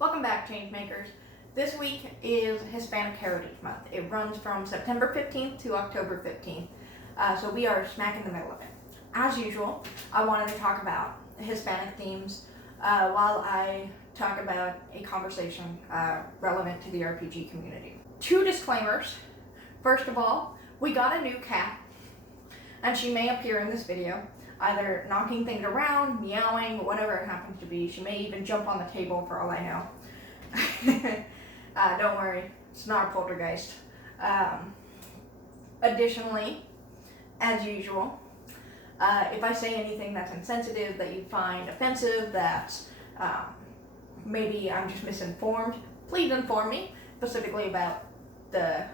Welcome back, ChangeMakers. This week is Hispanic Heritage Month. It runs from September 15th to October 15th, so we are smack in the middle of it. As usual, I wanted to talk about Hispanic themes while I talk about a conversation relevant to the RPG community. Two disclaimers. First of all, we got a new cat, and she may appear in this video, either knocking things around, meowing, whatever it happens to be. She may even jump on the table for all I know. Don't worry, it's not a poltergeist. Additionally, as usual, if I say anything that's insensitive, that you find offensive, that maybe I'm just misinformed, please inform me, specifically about the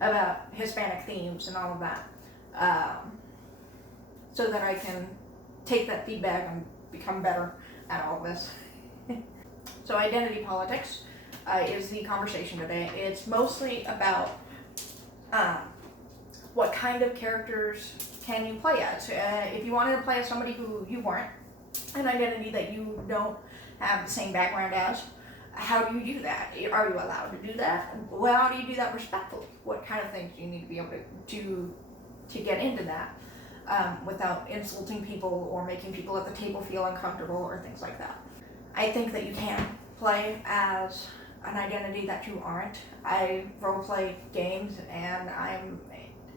about Hispanic themes and all of that. So that I can take that feedback and become better at all of this. So identity politics is the conversation today. It's mostly about what kind of characters can you play as. If you wanted to play as somebody who you weren't, an identity that you don't have the same background as, how do you do that? Are you allowed to do that? Well, how do you do that respectfully? What kind of things do you need to be able to get into that? Without insulting people or making people at the table feel uncomfortable or things like that. I think that you can play as an identity that you aren't. I roleplay games and I'm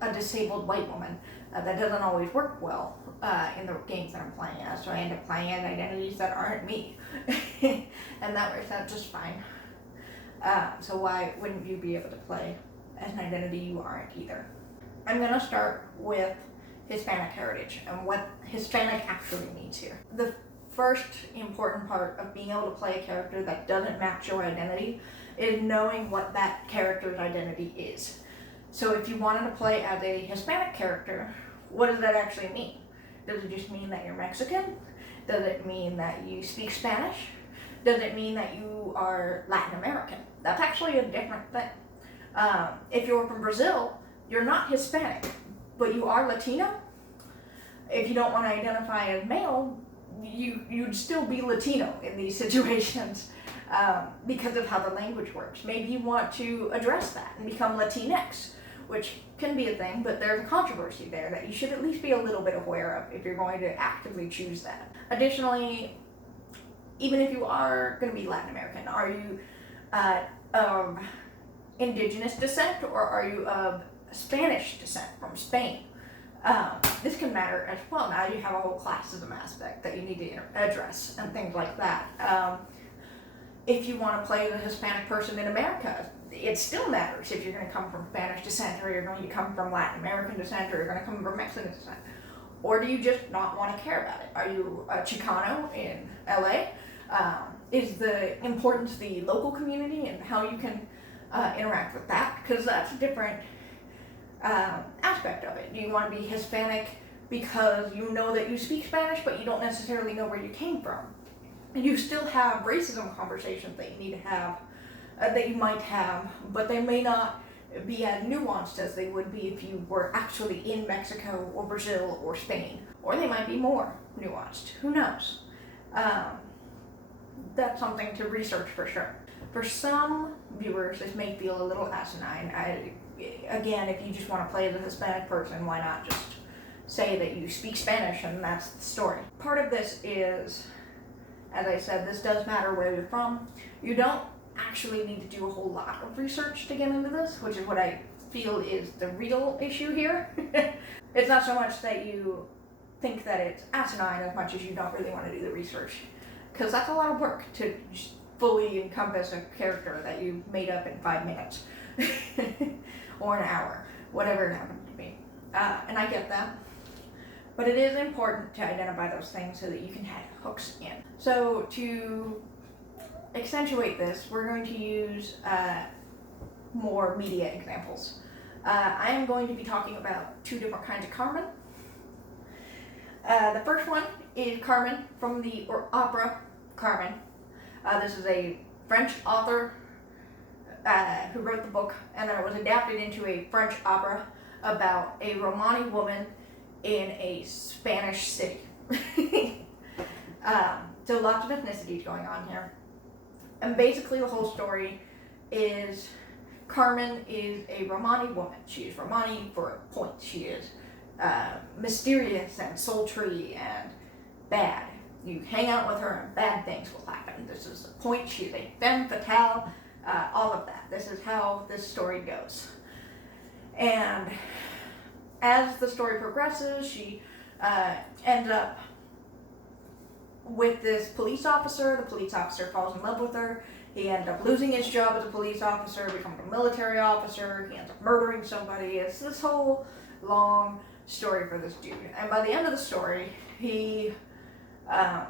a disabled white woman. That doesn't always work well in the games that I'm playing as, so I end up playing as identities that aren't me. And that works out just fine. So why wouldn't you be able to play as an identity you aren't either? I'm gonna start with Hispanic heritage and what Hispanic actually means here. The first important part of being able to play a character that doesn't match your identity is knowing what that character's identity is. So if you wanted to play as a Hispanic character, what does that actually mean? Does it just mean that you're Mexican? Does it mean that you speak Spanish? Does it mean that you are Latin American? That's actually a different thing. If you're from Brazil, you're not Hispanic, but you are Latino. If you don't want to identify as male, you'd still be Latino in these situations because of how the language works. Maybe you want to address that and become Latinx, which can be a thing, but there's a controversy there that you should at least be a little bit aware of if you're going to actively choose that. Additionally, even if you are going to be Latin American, are you of indigenous descent or are you of Spanish descent from Spain? This can matter as well. Now you have a whole classism aspect that you need to address and things like that. If you want to play the Hispanic person in America, it still matters if you're going to come from Spanish descent or you're going to come from Latin American descent or you're going to come from Mexican descent. Or do you just not want to care about it? Are you a Chicano in LA? Is the importance the local community and how you can interact with that? Because that's a different aspect of it. Do you want to be Hispanic because you know that you speak Spanish but you don't necessarily know where you came from? And you still have racism conversations that you need to have, that you might have, but they may not be as nuanced as they would be if you were actually in Mexico or Brazil or Spain. Or they might be more nuanced. Who knows? That's something to research for sure. For some viewers, this may feel a little asinine. Again, if you just want to play as a Hispanic person, why not just say that you speak Spanish and that's the story? Part of this is, as I said, this does matter where you're from. You don't actually need to do a whole lot of research to get into this, which is what I feel is the real issue here. It's not so much that you think that it's asinine as much as you don't really want to do the research, because that's a lot of work to just fully encompass a character that you made up in 5 minutes or an hour, whatever it happens to be. And I get that. But it is important to identify those things so that you can have hooks in. So to accentuate this, we're going to use more media examples. I am going to be talking about 2 different kinds of Carmen. The first one is Carmen from the opera Carmen. This is a French author who wrote the book, and then it was adapted into a French opera about a Romani woman in a Spanish city. So lots of ethnicities going on here. And basically the whole story is Carmen is a Romani woman. She is Romani for a point. She is mysterious and sultry and bad. You hang out with her and bad things will happen. This is the point. She is a femme fatale, all of that. This is how this story goes. And as the story progresses, she ends up with this police officer. The police officer falls in love with her. He ends up losing his job as a police officer, becomes a military officer. He ends up murdering somebody. It's this whole long story for this dude. And by the end of the story,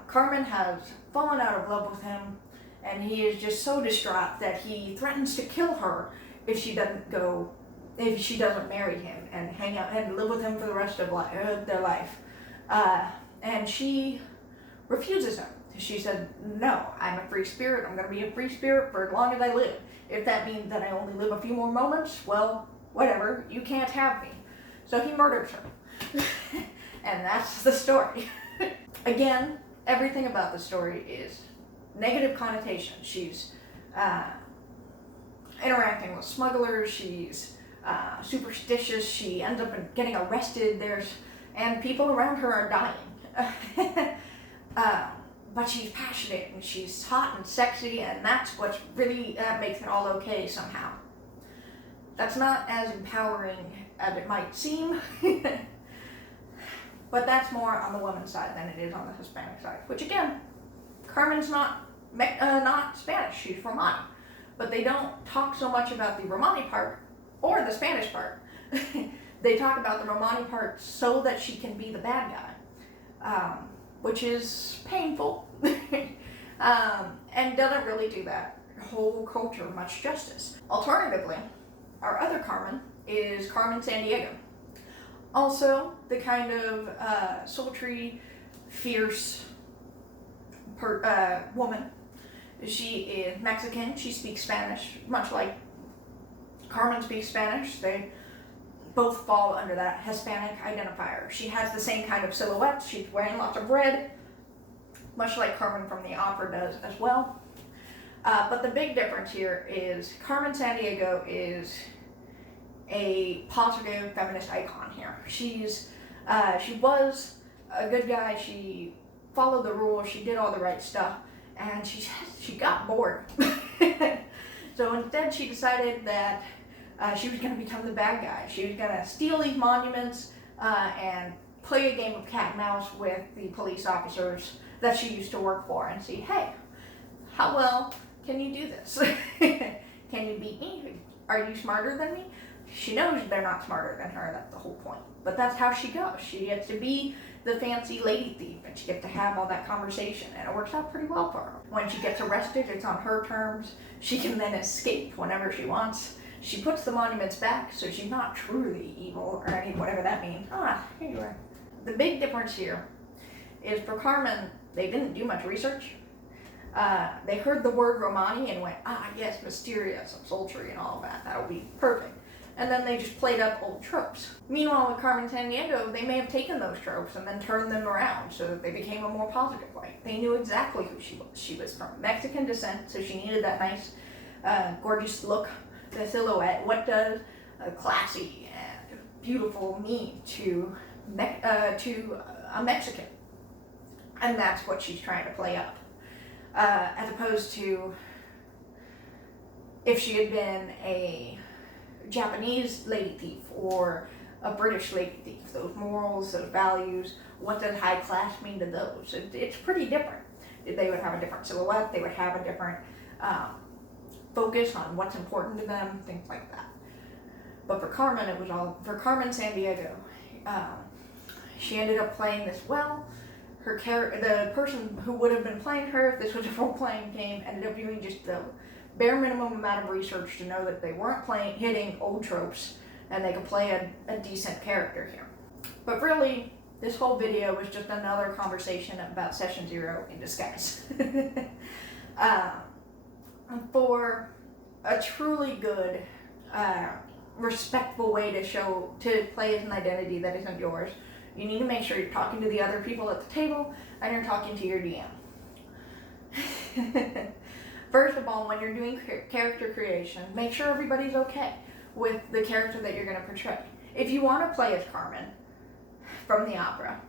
Carmen has fallen out of love with him, and he is just so distraught that he threatens to kill her if she doesn't marry him and hang out and live with him for the rest of their life. And she refuses him. She said, no, I'm a free spirit. I'm going to be a free spirit for as long as I live. If that means that I only live a few more moments, well, whatever. You can't have me. So he murders her. And that's the story. Again, everything about the story is negative connotation. She's interacting with smugglers. She's superstitious. She ends up getting arrested. And people around her are dying. But she's passionate and she's hot and sexy, and that's what's really makes it all okay somehow. That's not as empowering as it might seem, but that's more on the woman's side than it is on the Hispanic side. Which again, Carmen's not Spanish; she's Romani, but they don't talk so much about the Romani part or the Spanish part. They talk about the Romani part so that she can be the bad guy. Which is painful, and doesn't really do that whole culture much justice. Alternatively, our other Carmen is Carmen Sandiego. Also, the kind of sultry, fierce woman. She is Mexican. She speaks Spanish, much like Carmen speaks Spanish. They both fall under that Hispanic identifier. She has the same kind of silhouette. She's wearing lots of red, much like Carmen from the opera does as well. But the big difference here is Carmen Sandiego is a positive feminist icon here. She was a good guy. She followed the rules. She did all the right stuff, and she got bored. So instead, she decided that she was going to become the bad guy. She was going to steal these monuments and play a game of cat and mouse with the police officers that she used to work for and see, hey, how well can you do this? Can you beat me? Are you smarter than me? She knows they're not smarter than her. That's the whole point. But that's how she goes. She gets to be the fancy lady thief, and she gets to have all that conversation, and it works out pretty well for her. When she gets arrested, it's on her terms. She can then escape whenever she wants. She puts the monuments back, so she's not truly evil, or whatever that means. Here you are. The big difference here is for Carmen, they didn't do much research. They heard the word Romani and went, yes, mysterious and sultry and all of that. That'll be perfect. And then they just played up old tropes. Meanwhile, with Carmen Sandiego, they may have taken those tropes and then turned them around so that they became a more positive way. They knew exactly who she was. She was from Mexican descent, so she needed that nice, gorgeous look, the silhouette. What does a classy and beautiful mean to a Mexican? And that's what she's trying to play up. As opposed to if she had been a Japanese lady thief or a British lady thief. Those morals, those values, what does high class mean to those? It's pretty different. They would have a different silhouette, they would have a different focus on what's important to them, things like that. But for Carmen, it was all, for Carmen Sandiego, she ended up playing this well. The person who would have been playing her, if this was a role-playing game, ended up doing just the bare minimum amount of research to know that they weren't hitting old tropes and they could play a decent character here. But really, this whole video was just another conversation about Session Zero in disguise. For a truly good, respectful way to play as an identity that isn't yours, you need to make sure you're talking to the other people at the table and you're talking to your DM. First of all, when you're doing character creation, make sure everybody's okay with the character that you're going to portray. If you want to play as Carmen from the opera,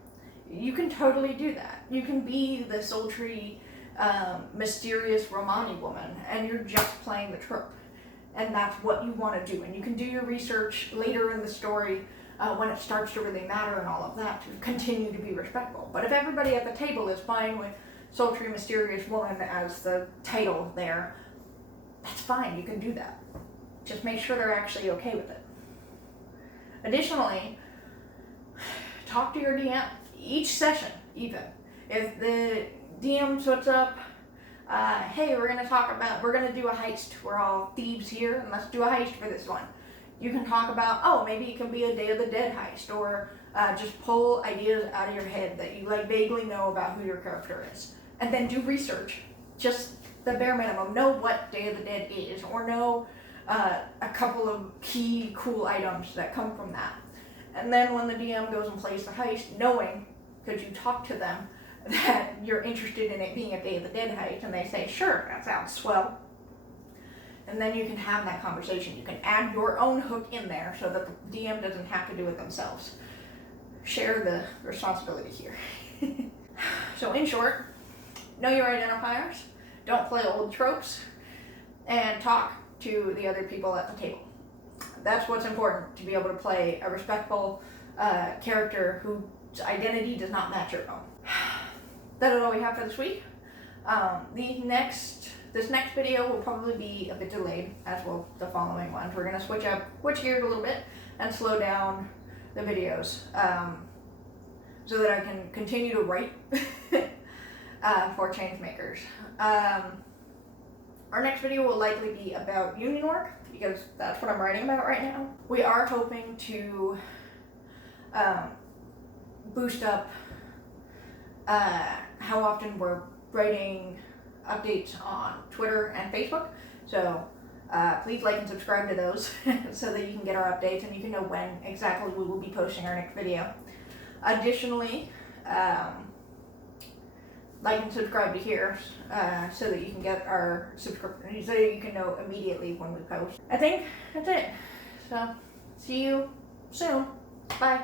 you can totally do that. You can be the sultry, mysterious Romani woman, and you're just playing the trope. And that's what you want to do. And you can do your research later in the story when it starts to really matter and all of that to continue to be respectful. But if everybody at the table is fine with sultry, mysterious woman as the title there, that's fine. You can do that. Just make sure they're actually okay with it. Additionally, talk to your DM each session, even. If the DM puts up, hey, we're going to do a heist. We're all thieves here, and let's do a heist for this one. You can talk about, oh, maybe it can be a Day of the Dead heist, or just pull ideas out of your head that you vaguely know about who your character is. And then do research, just the bare minimum. Know what Day of the Dead is, or know a couple of key cool items that come from that. And then when the DM goes and plays the heist, knowing, because you talk to them, that you're interested in it being a Day of the Dead heist, and they say, sure, that sounds swell. And then you can have that conversation. You can add your own hook in there so that the DM doesn't have to do it themselves. Share the responsibility here. So in short, know your identifiers, don't play old tropes, and talk to the other people at the table. That's what's important, to be able to play a respectful character whose identity does not match your own. That is all we have for this week. This next video will probably be a bit delayed, as will the following ones. We're going to switch gears a little bit and slow down the videos so that I can continue to write for ChangeMakers. Our next video will likely be about union work, because that's what I'm writing about right now. We are hoping to boost up how often we're writing updates on Twitter and Facebook. So please like and subscribe to those so that you can get our updates and you can know when exactly we will be posting our next video. Additionally, like and subscribe to here so that you can get our subscription, so you can know immediately when we post. I think that's it. So see you soon. Bye.